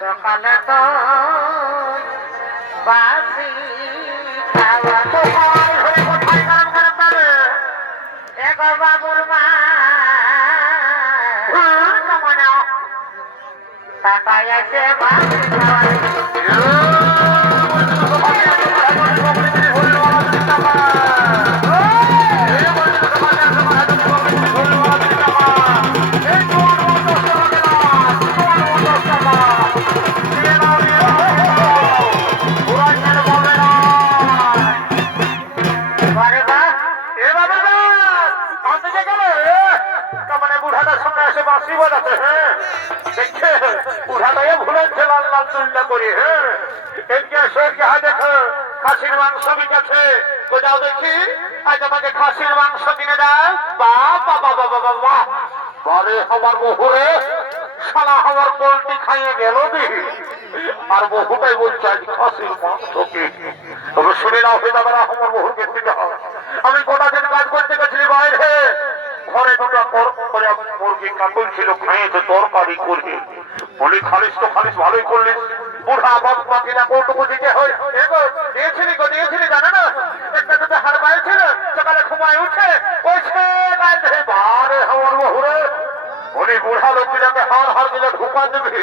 সকালে তো বাসি খাওয়া কোথায় কাম খারাপ পাবে এক বাবুর মা টাকায় আছে বাসি খাওয়া খাসির মাংস বিকাছে কোথাও দেখি আজ আমাকে খাসির মাংস কিনে দেয় বাবা বাবা বাবা বাহ বলে আমার বহুরে সালা আমার পোল্ট্রি খাইয়ে গেল আর বহুটাই বলছে আজ খাসির মাংস কি তবে শুনে নাও হয়ে যাবে আমার বহুকে দিতে হবে আমি গোটা দিন কাজ করতে গেছিলি বাইরে ঘরে দুটো মুরগি কাটল ছিল খাইয়েছে তরকারি করে বলি খালিস তো খালিস ভালোই করলিস বুড়া বাবু পাখিনা কোটুকু দিতে হয় দিয়েছিলি জানে না একটা দুটো হার পাইছিল সকালে ঘুমায় উঠে ওইছে বারে আমার বহুরে বলি বুড়া লোকগুলোকে হার হার দিলে ঢুকা দিবি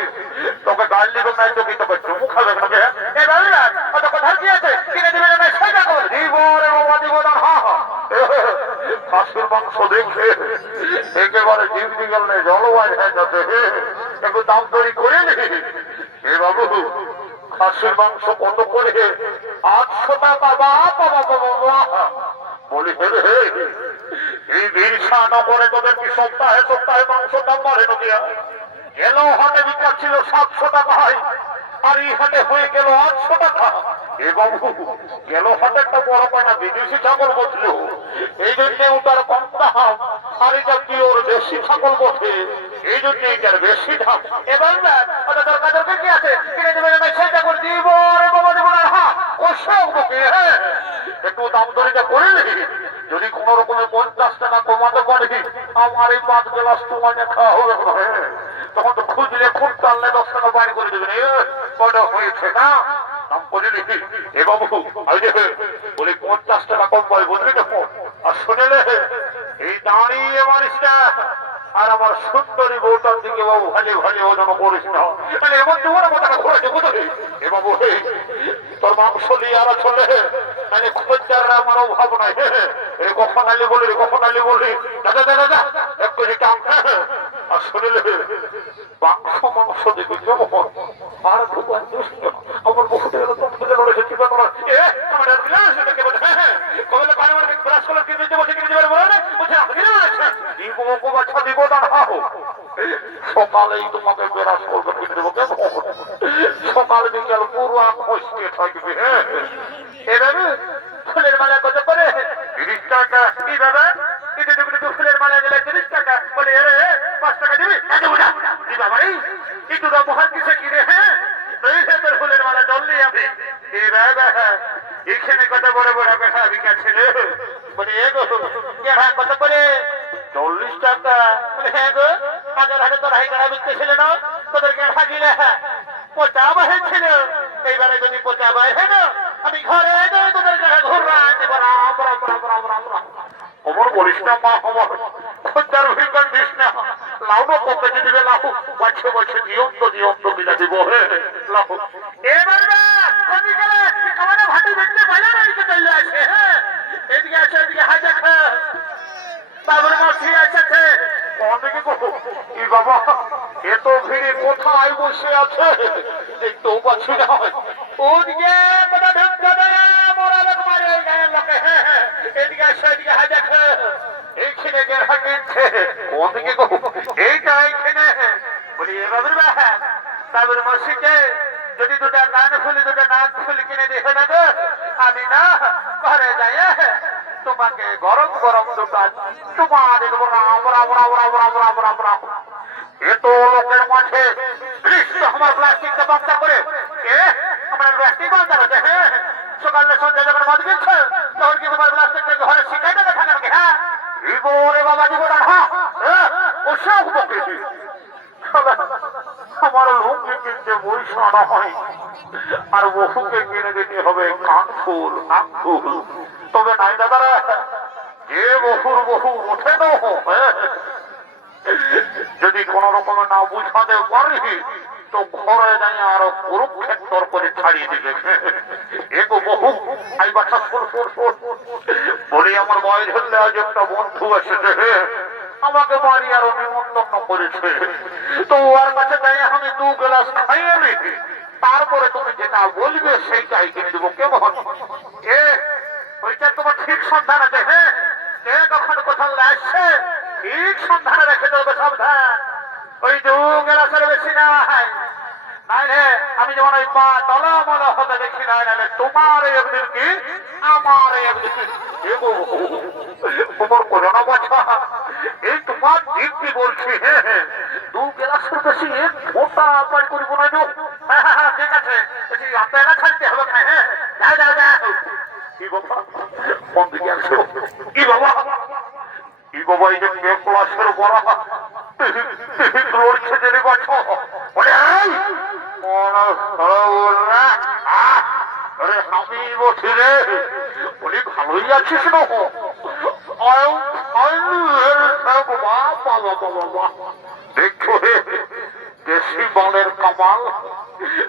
তোকে গাল দিবে নাই তোকে তোকে চুমু খাবে তোকে অত কথা কি আছে কিনে দিবে না সেটা কর দিব রে বাবা দিব না খাসির মাংস দেখে একেবারে জিভ দিগল নেই জলবায়ু হয়ে যাচ্ছে একটু দাম তৈরি করে নি এ বাবু খাসির মাংস কত করে 800 টাকা বাবা বলি হে এই বিরসা নগরে তোদের কি সপ্তাহে সপ্তাহে মাংস দাম বাড়ে নদিয়া গেল হাটে বিকাচ্ছিল 700 টাকায় আর এই হাটে হয়ে গেল 800 টাকা এ বাবু গেল হাটেরটা বড় পায় না বিদেশি ছাগল বসলো এই জন্য ওটার কম দাম আর এটা পিওর দেশি ছাগল বসে এই জন্য এটার বেশি দাম এবার দরকার কি আছে কিনে দেবেন সেটা করে দিব রে বাবা দেব না হ্যাঁ হ্যাঁ একটু দাম দরিটা করে নি যদি কোন রকমের 50 টাকা কমাতে পারি আমার এই 5 গ্লাস তোমাকে খাওয়া হবে তখন তো খুঁজলে খুব টানলে 10 টাকা বাইর করে দেবেন কটা হয়েছে না নাম করে নি এ বাবু বলি 50 টাকা কম পাই বুঝলি তো আর শুনেলে এই দাঁড়িয়ে মারিস না আর আমার সুন্দরী বউটার দিকে বাবু ভালে ভালে ওজন করিস না মানে এমন দেবো না টাকা ঘোরাছে বুঝলি এ বাবু তোর মাংস নিয়ে আর চলে মানে খোঁজাররা আমার অভাব নাই কখন আলি বলি দাদা দাদা একটু টাম আর শুনেলে মাংস দেখি কেমন আর ভগবান আমার বহুতে গেল তোর খুঁজে লড়েছে কি ব্যাপার সকালেই তোমাকে বেরাস করবে কিনে দেবো কেমন সকাল বিকাল পুরো খসকে থাকবে এভাবে ফুলের মালা কত করে 30 টাকা কি দাদা ফুলের মালা গেলে 30 টাকা বলে 5 টাকা দিবি বাবা একটু ব্যবহার কিসে কিনে হ্যাঁ ফুলের মালা চললি আমি এখানে কত বড় বড় বেঠা বিকাছিল বলে কত করে 40 টাকা বলে হ্যাঁ গো আগের হাটে তোর হাইটা বিকতেছিল না তোদের গেঠা দিলে পোচা বাহে ছিল এইবারে যদি পোচা বাহে না আমি ঘরে তোদের গেঠা ঘুরা দেব অমর বলিস না মা অমর খোঁজার অভিজ্ঞান দিস না লাউ না কপে দিবে লাউ বছর দিয়ম তো মিলা দিব লাউ এবার ভাটি দেখতে পাইলে না এদিকে চলে আসে এদিকে আসে এদিকে হাজা খা বাবুর মাসি আসছে বাবা এত ভিড়ে কোথায় বসে আছে দেখতেও পাচ্ছি না ওদিকে এদিকে আসে এদিকে হাজা খা এইখানে ওদিকে এইটা এইখানে বলি বাবুর বাবুর মাসিকে যদি দুটা কান খুলি দুটা নাক খুলি কিনে দেখে নেবে আমি না ঘরে যাই তোমাকে গরম গরম দুটা চুমা দিয়ে দেবো এত লোকের মাঝে আমার প্লাস্টিকটা বাচ্চা করে আমার প্লাস্টিক বাচ্চা আছে সকালে সন্ধ্যা যখন মদ গেছে তখন কি তোমার প্লাস্টিককে ঘরে শিখাই দেবে থাকাকে? হ্যাঁ রে বাবা দিব না। হ্যাঁ ওসব বকে আমার লোককে কিনতে পয়সা না হয় আর বহুকে কিনে দিতে হবে কানফুল নাকফুল। তবে নাই দাদারা যে বহুর বহু ওঠে না, যদি কোন রকমে না বুঝাতে পারি তো ঘরে যাই আরো কুরুক্ষেত্র করে ছাড়িয়ে দিবে। এগো বহু আই বাচ্চা বলি আমার বয়স হলে আজ একটা বন্ধু এসেছে আমাকে বাড়ি আরো নিমন্ত্রণ করেছে, তো ওর কাছে যাই আমি 2 গ্লাস খাইয়ে নি, তারপরে তুমি যেটা বলবে সেইটাই কিনে দেবো। কেমন? ওইটা তোমার ঠিক সন্ধান আছে। হ্যাঁ কে কখন কোথাও আসছে ঠিক সন্ধানে রেখে দেবে সাবধান। ওই 2 গ্লাসের বেশি না হয় নাই রে। আমি যেমন ওই পা তলামল হতে দেখি না, নাহলে তোমার একদিন কি আমার একদিন তোমার কোনো না বাছা এই তোমার দিব্যি বলছি। হ্যাঁ 2 গ্লাসের বেশি ফোটা পার করবো না। হ্যাঁ ঠিক আছে আপনারা খাইতে হবে। হ্যাঁ যাও যাও যাও। কি বাবা কোন দিকে আসছো? কি বাবা কি বাবা এই যে ক্লাসের বড় লড়ছে জেনে বাছো বলে আরে আমি বসে রে বলি ভালোই আছিস না? দেখছো রে দেশি বালের কামাল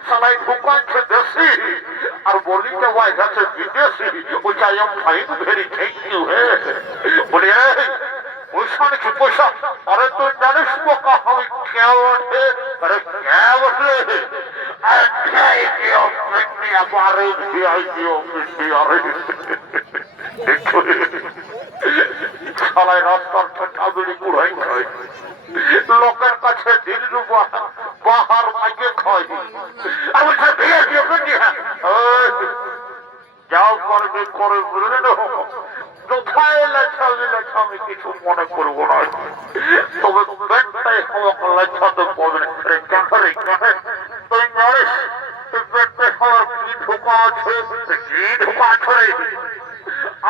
সালাই ঢুকাচ্ছে দেশি আর বলিটা ওয়াই গেছে বিদেশি। ওই চাই ফাইন ভেরি থ্যাংক ইউ। হ্যাঁ বলি পয়সা নাকি পয়সা? আরে তুই জানিস বোকা আমি কে ওঠে? আরে কে ওঠে? সালাই রাস্তার ঠাকুরি কুড়াই খায় লোকের কাছে দিন রূপা বাহার মাইকে খায় আর বলছে বিয়ে দিয়ে যাও করবে করে বললেন কোথায় লেখাবি লেখা আমি কিছু মনে করবো না, তবে পেটটাই আমাকে লেখাতে পারবে না। তুই জানিস পেটে আমার কি ঢোকা আছে? কি ঢোকা আছে রে?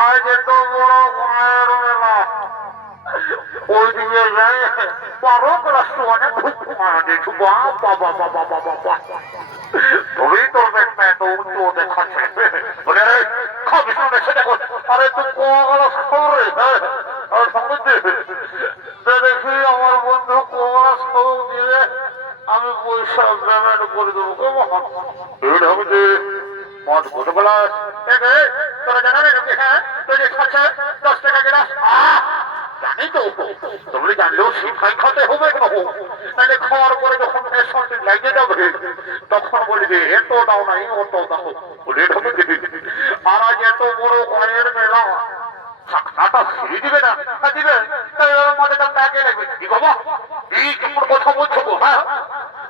আজ এত বড় মায়ের মেলা ওইদিকে যাই 12 ক্লাস অনেক দেখু বাবা বাবা বাবা বাবা তবেই তোর পেটটা এত উঁচু দেখাচ্ছে। বলে রে খাবি শুনে সেটা কর। আরে তুই কোয়াগুলো সরে আর সঙ্গে দেখি আমার বন্ধু কোয়াগুলো সব দিলে আমি পয়সা পেমেন্ট করে দেবো। কেমন আমি যে মদ ছোটবেলা তোরা জানা রেখেছি। হ্যাঁ তুই যে খাচ্ছে 10 টাকা গেলাস জানি তো, তুমি জানলেও শিক্ষায় খাতে হবে তাহলে খাওয়ার পরে যখন লাগিয়ে যাবে তখন বলবে এত দাও নাই অত দাও বলে আর আজ এত বড় ঘরের মেলা টাকা ফিরে দিবে না দিবে মধ্যে দামটা আগে লাগবে। কি বাবা এই কেমন কথা বলছো গো? হ্যাঁ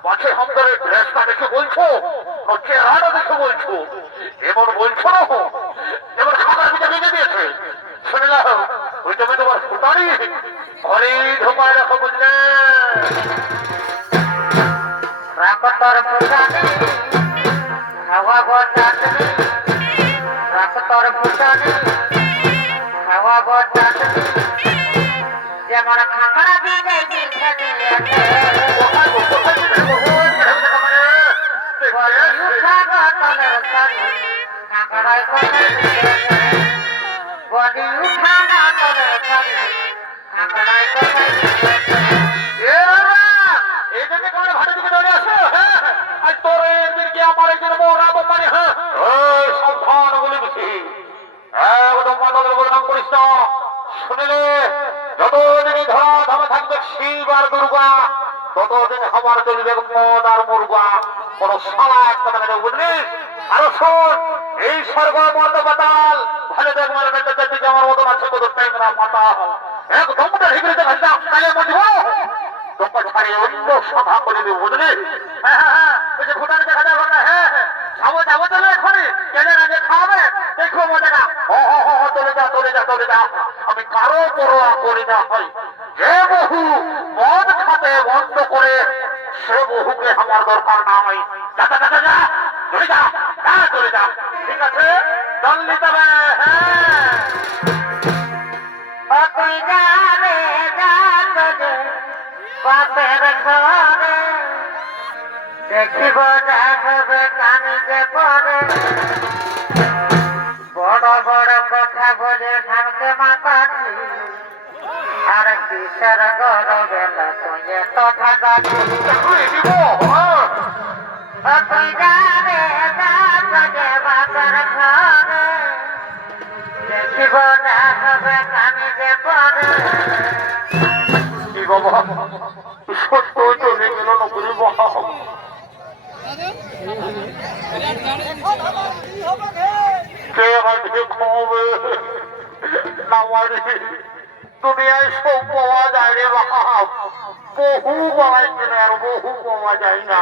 পাছে আমাদের ড্রেসটা দেখে বলছো চেহারা দেখে বলছো? এমন বলছো না এবার খাবার পিঠে ভেঙে দিয়েছে শুনলাম ওই জমি তোমার ফুটারি ঘরে ঢোকায় রাখো বুঝলে। রাখতর ফুটানি হাওয়া বটানি রাখতর ফুটানি হাওয়া বটানি যেমন খাকড়া দিলে দিলে দিলে খাকড়ায় বডি উঠানা তবে খাকড়ায় এই জন্য তোমার ভাড়া দিকে দৌড়ে আসো। আর তোর একদিন কি আমার একদিন মোরাবো মানে সাবধান বলে দিচ্ছি একদম মাতাদের বদনাম করিস না। শুনিলে যতদিনই ধরা ধামে থাকবে শিব আর দুর্গা ততদিন আমার চলবে মদ আর মুরগা। কোন সালা একটা মানে বুঝলি? আরো শোন এই স্বর্গ মর্ত পাতাল ভালো দেখবার দিকে আমার মতন আছে কত ট্যাংরা মাতাল একদম হিগড়িতে ঘাসা তাহলে বুঝবো তোকে ছাড়িয়ে অন্য সভা করে দেবো বুঝলি? হ্যাঁ হ্যাঁ হ্যাঁ ওই যে ভুটানে দেখা যাবে না। হ্যাঁ যাবো যাবো চলে এখনই কেনে আগে খাওয়াবে দেখো মজাটা। চলে যা চলে যা চলে যা আমি কারো পরোয়া করি না। হয় যে বহু মদ খাতে বন্ধ করে সে বহুকে আমার দরকার নাই। যা যা যা যা চলে যা চলে যা ঠিক আছে। জল নিতে হবে। হ্যাঁ তুই যাবে যাবে বাপের ঘরে দেখিব যাবে কানে যে পরে বড় বড় কথা বলে ভাঙতে মাতাছি আর কিসের গরবেলা তুই তথা গাছি তুই যাবে যাবে বাপের ঘরে দেখিব যাবে কানে যে পরে কি বাবা সত্য চলে গেল নকরি বাবা কে আমাকে খাওয়াবে না দুনিয়ায় সব পাওয়া যায় রে বাপ বহু পাওয়াই কিনে আর বহু পাওয়া যায় না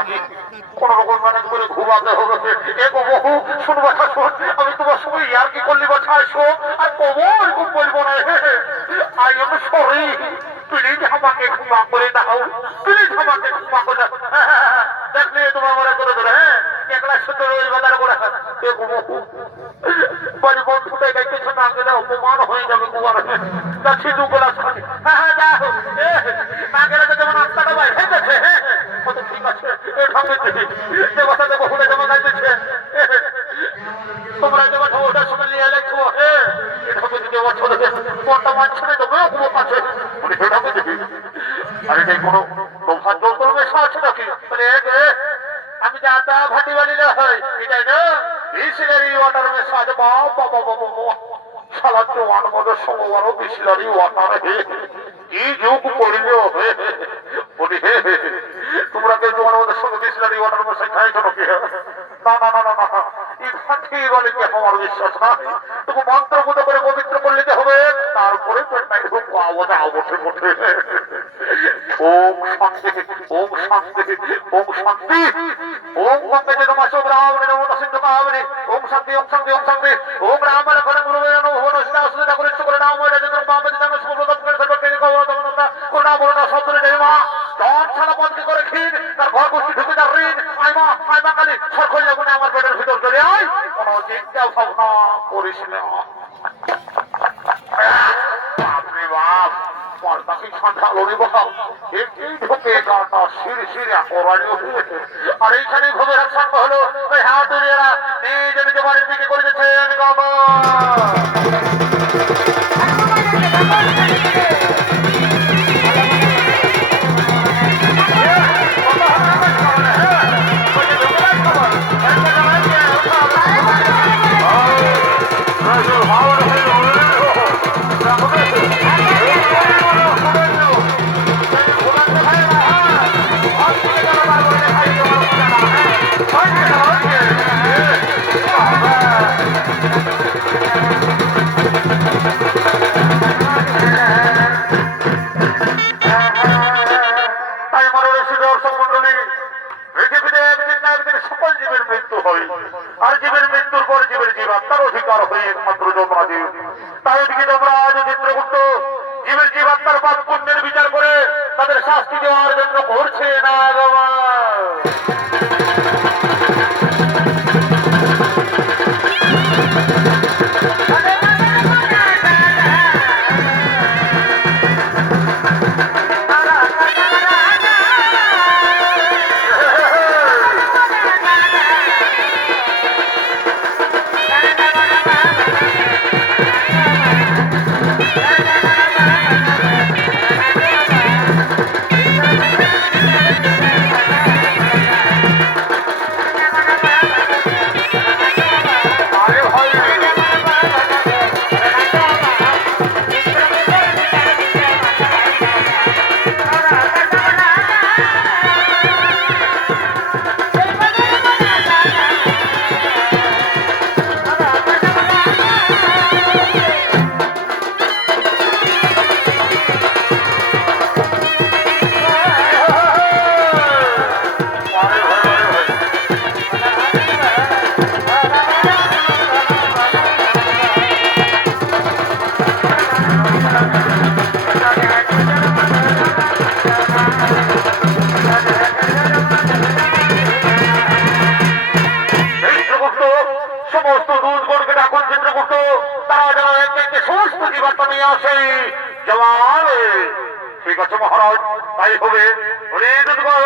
কোন রকম মানে করে ঘুমাতে হবে এগো বহু শুনবো শোন আমি তোমার সঙ্গে ইয়ার কি করলি কথা আসো আর কবো এরকম বলবো না আই এম সরি প্লিজ আমাকে ক্ষমা করে দাও প্লিজ আমাকে ক্ষমা করে দাও দেখলে তোমার মনে করে ধরে হ্যাঁ একলা শুধু ওই বাজার করে এগো বহু বাড়ি বন্ধুটাই গাইতেছে না গেলে অপমান হয়ে যাবে কুমার যাচ্ছি দুগুলা সাথে হ্যাঁ যাও না গেলে তো যেমন আত্মাটা বাইরে গেছে ঠিক আছে এ ঠাকুর যে কথা দেবো হুড়ে যেমন গাইতেছে তোমরা যে কথা ওটার সময় নিয়ে লেখো এ ঠাকুর দিতে বছর কোনটা মানছে না তোমরা কুমো পাচ্ছে হে ঠাকুর দিদি আরে এই কোনো লোভার জল তোর মেশা আছে নাকি আমি যা তা ভাটি বানিলে হয় এটাই না বিসলারি ওয়াটার মেশা আছে বাবা বাবা বাবা শালা তো আমাদের সমবারও বিসলারি ওয়াটার কি যুগ পড়িল বলি তোমরা কেউ তোমার আমাদের সঙ্গে বিসলারি ওয়াটার মেশাই খাইছো নাকি না না না না না এই বলে কি আমার বিশ্বাস না তবু মন্ত্রপুত করে পবিত্র করলে হবে তারপরে পেটটাই খুব পাবো না বসে বসে ওম শান্তি ওম শান্তি ওম শান্তি ওম গঙ্গে নমঃ রামণে নমঃ সিন্ধু কামনে ওম শান্তি ওম শান্তি ওম শান্তি ওম রাম লক্ষ্মণ গুরুবে নমঃ নমঃ সুদা করে করে নাম হয়ে যেন বামে জানো সর্বদা করে সর্বকে কওয়া করুণা বরণা শব্দে দেয় মা দশ ছাড়া বন্ধ করে খিন তার ঘর গোষ্ঠী ঢুকে তার ঋণ আইমা কালী সরকারি লাগুনে আমার পেটের ভিতর চলে আয় কোনো চিন্তা ভাবনা করিস না বাপরে বাপ পাল্টাকে সন্ধ্যা লড়ি বাপ একই ঢুকে গাটা শির শিরা করানি আর এইখানে ভবে রাখসান হলো ওই হাত উড়িয়েরা নিজে নিজে বাড়ির দিকে করে দিচ্ছেন বাবা আর জীবের মৃত্যুর পর জীবের জীবাত্মার অধিকার হয়ে একমাত্র তোমরা জীব তাই দিকে তোমরা আজ চিত্রগুপ্ত জীবের জীবাত্মার পাপ পুণ্যের বিচার করে তাদের শাস্তি দেওয়ার জন্য করছে না ঠিক আছে মহারাজ, তাই হবে। ওরে দুর্গণ,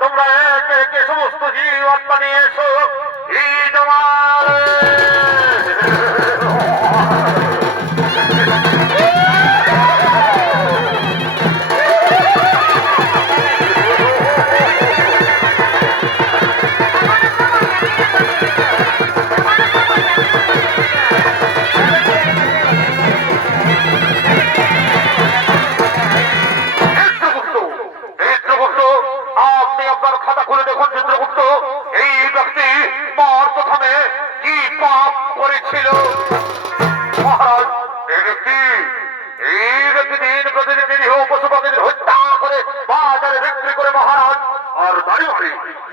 তোমরা একে একে সমস্ত জীব আত্মা নিয়ে এসো এই তোমার আপনি আপনার খাতা খুলে দেখুন চিত্রগুপ্ত, এই ব্যক্তি মার প্রথমে কি পাপ করেছিল। মহারাজ, এই ব্যক্তি দিন প্রতিদিন নিরীহ পশু পাখিদের হত্যা করে বাজারে বিক্রি করে মহারাজ, আর দাঁড়ি মারি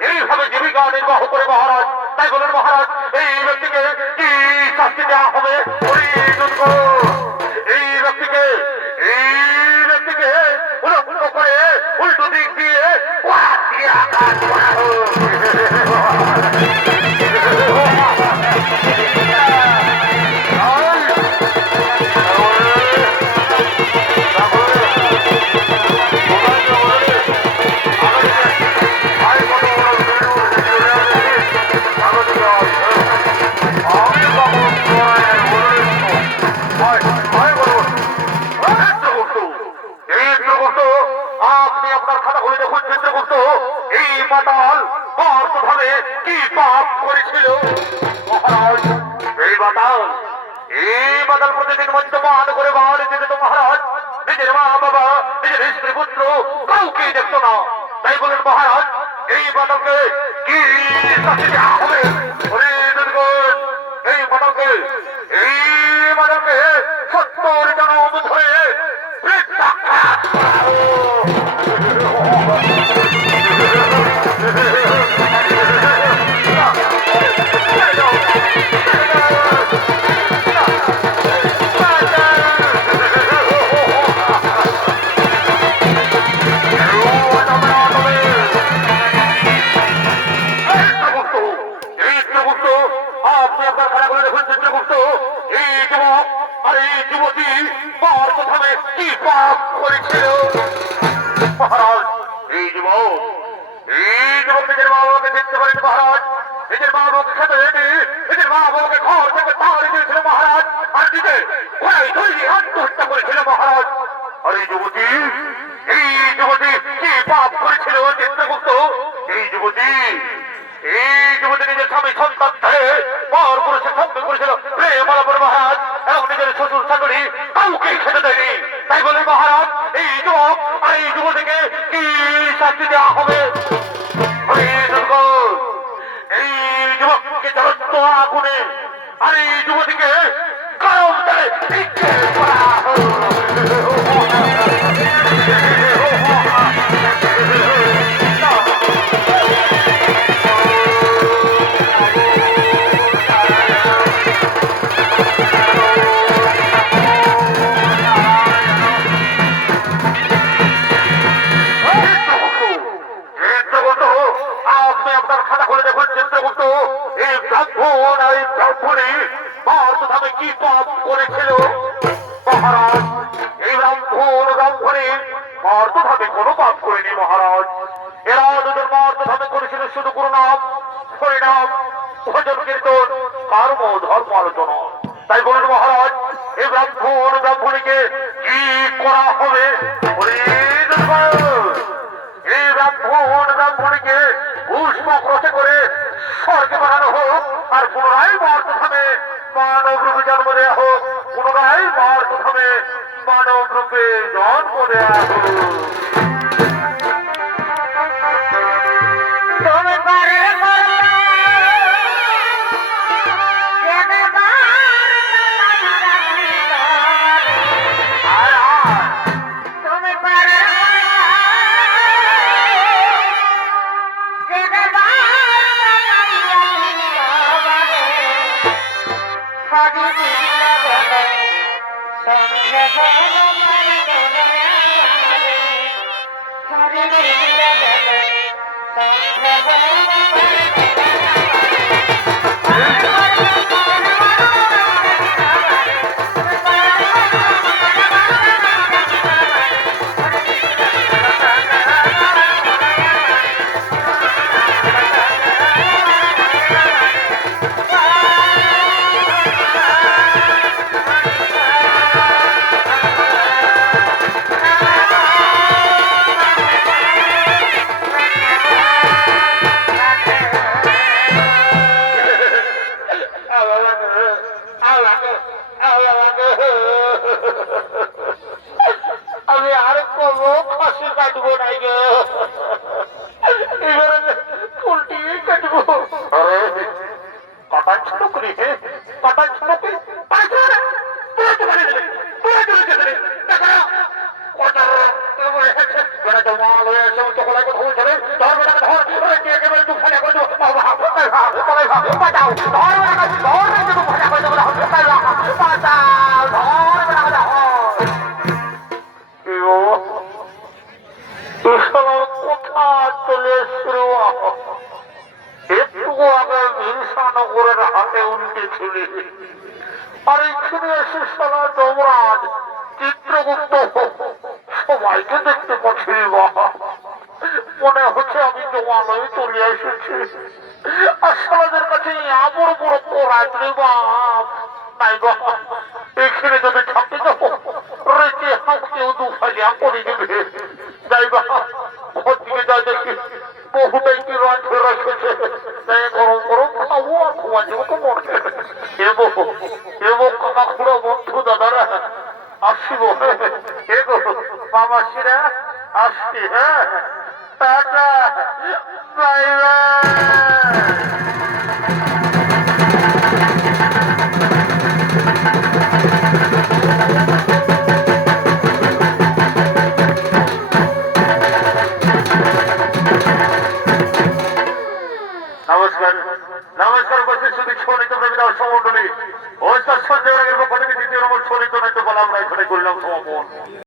এইভাবে জীবিকা নির্বাহ করে মহারাজ। তাই বলেন মহারাজ, এই ব্যক্তিকে কি শাস্তি দেওয়া হবে? এই ব্যক্তিকে উলঙ্গ করে উল্টো দিক দিয়ে আঘাত করা হোক। আপনি আপনার খাতা খুলে দেখুন চিত্রগুপ্ত, এই মাতাল অর্থভাবে কি পাপ করেছিল। মহারাজ, এই মাতাল প্রতিদিন মদ্যপান করে বাড়ি যেত মহারাজ। নিজের মা বাবা, নিজের স্ত্রী পুত্র কাউকে দেখতো না। তাই বলেন মহারাজ, এই মাতালকে কি শাস্তি দেওয়া হবে? ওরে দুর্গণ, এই মাতালকে 70 জনম ধরে বৃদ্ধাঘাত করা হোক। আপনি আপনার খানাগুলো দেখুন চিত্রগুপ্ত, এই যুবক আর এই যুবতী মার প্রথমে কি পাপ করেছিল। মহারাজ, এই যুবক নিজের মা বাবাকে দেখতে পারেন মহারাজ। নিজের মা বাবাকে খেতে রেখে নিজের মা বাবাকে ঘর থেকে তাড়ি দিয়েছিল মহারাজ, আর নিজে ঘোড়ায় ধরিয়ে আত্মহত্যা করেছিল মহারাজ। আর এই যুবতী কি পাপ করেছিল চিত্রগুপ্ত? এই যুবতী নিজের স্বামী সন্তান ধরে পর পুরুষের সঙ্গে করেছিল প্রেম আলাপন মহারাজ, এবং নিজের শ্বশুর শাশুড়ি কাউকে খেতে দেয়নি। তাই বলে মহারাজ, এই যুবক আর এই যুবতীকে কি শাস্তি দেওয়া হবে? এই যুবককে জ্বলন্ত আগুনে আর এই যুবতীকে গরম জলে নিক্ষেপ করা হোক। আপনি আপনার খাতা খুলে দেখুন চিত্রগুপ্ত, এই ব্রাহ্মণ আর এই ব্রাহ্মণী ভারতভাবে কি পাপ করেছিল। মহারাজ, এই ব্রাহ্মণী ভারতভাবে কোনো পাপ করেনি মহারাজ। এরা দুজন ভারতভাবে করেছিল শুধু গুরু নাম, হরিনাম, ভজন কীর্তন, কর্ম ধর্ম আলোচনা। তাই বলেন মহারাজ, এই ব্রাহ্মণীকে কি করা হবে? এই ব্রাহ্মণীকে পুষ্পক্রসে করে স্বর্গে বানানো হোক, আর পুনরায় মার প্রথমে মানব রূপে জন্ম দেওয়া হোক। পুনরায় মার প্রথমে মানব রূপে জন্ম দেওয়া হোক। তুমি পারে রসি কাটবো নাই গো, এবারে উল্টি কাটবো। আরে কাটা ছিল করে কাটা ছিল কি কোথা চলে এসছিল? একটু আগে হিংসানগরের হাতে উল্টেছিলি, আর এখানে এসে সারা যমরাজ চিত্রগুপ্ত সবাইকে দেখতে পাচ্ছি। মনে হচ্ছে আমি জমালয়ে চলে এসেছি, আর সারাদের কাছে বড় বড় পড়ায় বাপ নাই বাপ। এখানে যদি থাকতে যাবো রেখে হাঁকেও দু ফালিয়া করে দেবে। যাই বা ওর দিকে যাই দেখি বহুটাই কি রাঁধে রেখেছে, গরম গরম খাবো আর ঘুমা যাবো তো মনে। এবো কাকা খুড়ো বন্ধু দাদারা আসিব, এগো মামাসিরা আসছি। হ্যাঁ টাটা বাই বাই। নমস্কার নমস্কার উপস্থিত সুদী সনিত প্রেমিতার সমন্ডলী ও তার সঞ্জয়ের পক্ষ থেকে দ্বিতীয় নম্বর সনিত নৃত্য বলা আমরা এখানে করলাম সমাপন।